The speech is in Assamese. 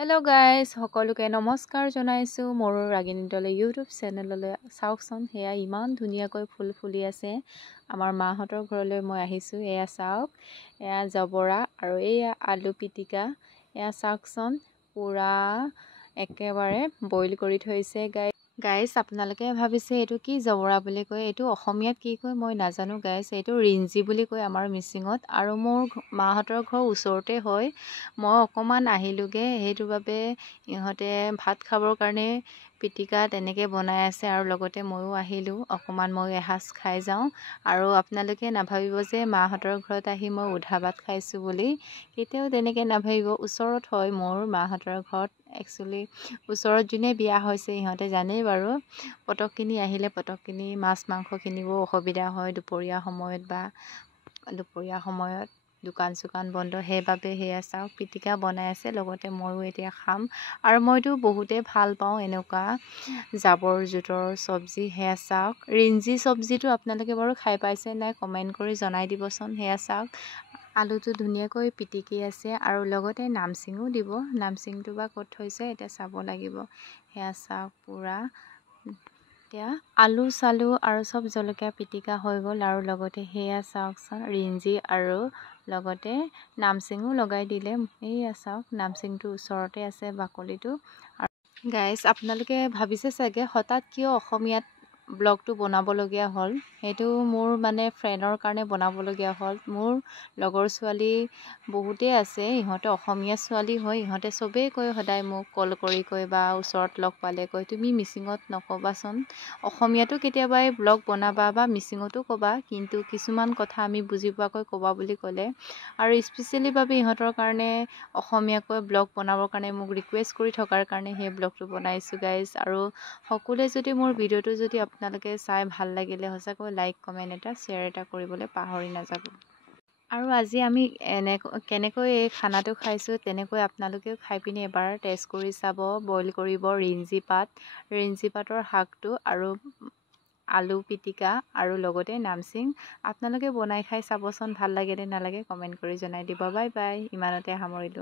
হেল্ল' গাইজ, সকলোকে নমস্কাৰ জনাইছোঁ মোৰ ৰাগিনী দলে ইউটিউব চেনেললৈ। চাওকচোন, সেয়া ইমান ধুনীয়াকৈ ফুল ফুলি আছে। আমাৰ মাহঁতৰ ঘৰলৈ মই আহিছোঁ। এয়া চাওক, এয়া জবৰা আৰু এয়া আলু পিটিকা। এয়া চাওকচোন, পূৰা একেবাৰে বইল কৰি থৈছে গাইজ। আপোনালোকে ভাবিছে এইটো কি জবৰা বুলি কয়, এইটো অসমীয়াত কি কয় মই নাজানো গাইজ। এইটো ৰিঞ্জি বুলি কয় আমাৰ মিচিঙত, আৰু মোৰ মাহঁতৰ ঘৰ ওচৰতে হয়। মই অকণমান আহিলোঁগৈ, সেইটো বাবে ইহঁতে ভাত খাবৰ কাৰণে পিটিকা তেনেকৈ বনাই আছে, আৰু লগতে ময়ো আহিলোঁ অকণমান, ময়ো এসাঁজ খাই যাওঁ। আৰু আপোনালোকে নাভাবিব যে মাহঁতৰ ঘৰত আহি মই উধা ভাত খাইছোঁ বুলি, কেতিয়াও তেনেকৈ নাভাবিব। ওচৰত হয় মোৰ মাহঁতৰ ঘৰত, একচুৱেলি ওচৰত যোনে বিয়া হৈছে ইহঁতে জানেই বাৰু। পটকখিনি আহিলে পটকখিনি মাছ মাংস কিনিব অসুবিধা হয় দুপৰীয়া সময়ত দোকান চোকান বন্ধ, সেইবাবে সেয়া চাওক পিটিকা বনাই আছে, লগতে ময়ো এতিয়া খাম। আৰু মইতো বহুতেই ভাল পাওঁ এনেকুৱা জাবৰ জোঁথৰ চব্জি। সেয়া চাওক, ৰিঞ্জি চব্জিটো আপোনালোকে বাৰু খাই পাইছে নাই কমেণ্ট কৰি জনাই দিবচোন। সেয়া চাওক, আলুটো ধুনীয়াকৈ পিটিকি আছে, আৰু লগতে নামচিঙো দিব। নামচিংটো বা ক'ত থৈছে এতিয়া চাব লাগিব। সেয়া চাওক, পূৰা এতিয়া আলু চালু আৰু চব জলকীয়া পিটিকা হৈ গ'ল, আৰু লগতে সেয়া চাওকচোন ৰিঞ্জি, আৰু লগতে নামচিঙো লগাই দিলে। এইয়া চাওক, নামচিংটো ওচৰতে আছে বাকলিটো। আৰু গাইজ, আপোনালোকে ভাবিছে চাগে হঠাৎ কিয় অসমীয়াত ব্লগটো বনাবলগীয়া হ'ল। সেইটো মোৰ মানে ফ্ৰেণ্ডৰ কাৰণে বনাবলগীয়া হ'ল। মোৰ লগৰ ছোৱালী বহুতেই আছে, ইহঁতে অসমীয়া ছোৱালী হয়। ইহঁতে চবেই কয়, সদায় মোক কল কৰি কয় বা ওচৰত লগ পালে কয়, তুমি মিচিঙত নক'বাচোন, অসমীয়াতো কেতিয়াবা এই ব্লগ বনাবা বা মিচিঙতো ক'বা, কিন্তু কিছুমান কথা আমি বুজি পোৱাকৈ ক'বা বুলি ক'লে। আৰু স্পেচিয়েলিভাৱে ইহঁতৰ কাৰণে অসমীয়াকৈ ব্লগ বনাবৰ কাৰণে মোক ৰিকুৱেষ্ট কৰি থকাৰ কাৰণে সেই ব্লগটো বনাইছোঁ গাইজ। আৰু সকলোৱে যদি মোৰ ভিডিঅ'টো যদি আপোনালোকে চাই ভাল লাগিলে সঁচাকৈ লাইক কমেণ্ট এটা শ্বেয়াৰ এটা কৰিবলৈ পাহৰি নাযাব। আৰু আজি আমি কেনেকৈ এই খানাটো খাইছোঁ তেনেকৈ আপোনালোকেও খাই পিনি এবাৰ টেষ্ট কৰি চাব। বইল কৰিব ৰিঞ্জি পাতৰ শাকটো, আৰু আলু পিটিকা, আৰু লগতে নামচিং। আপোনালোকে বনাই খাই চাবচোন, ভাল লাগে নে নালাগে কমেণ্ট কৰি জনাই দিব। বাই বাই, ইমানতে সামৰিলোঁ।